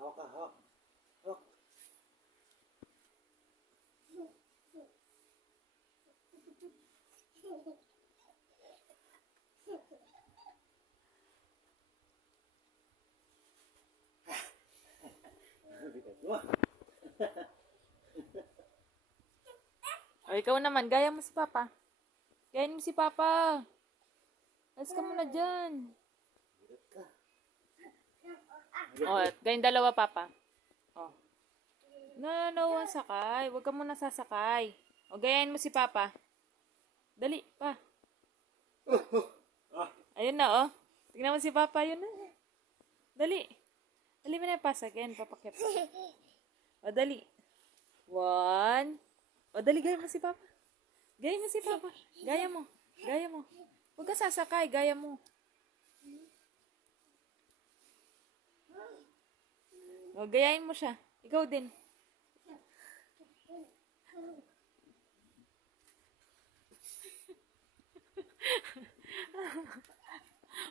hawak ka, hawak. Hawak. O, ikaw naman, gaya mo si Papa. Gayain mo si Papa. Alis ka muna dyan. O, gayong dalawa, Papa. O. No, sakay. Huwag ka muna sasakay. O, gayain mo si Papa. Dali, pa. Ayun na, o. Tignan mo si Papa, yun na. Dali. Dali mo na yung pasagin, papakyat. O, dali. 1. O, dali, gaya mo si Papa. Gaya mo si Papa. Gaya mo. Gaya mo. Huwag ka sasakay, gaya mo. O, gayain mo siya. Ikaw din.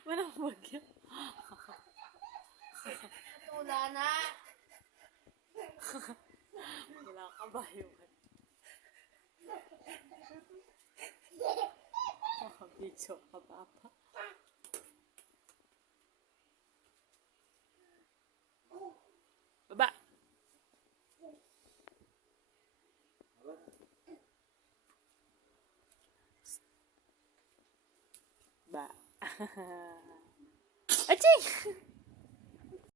Walang bagyo. Wala na. Wala ka ba yun? Video ka, Papa. Baba. Ba. Aching!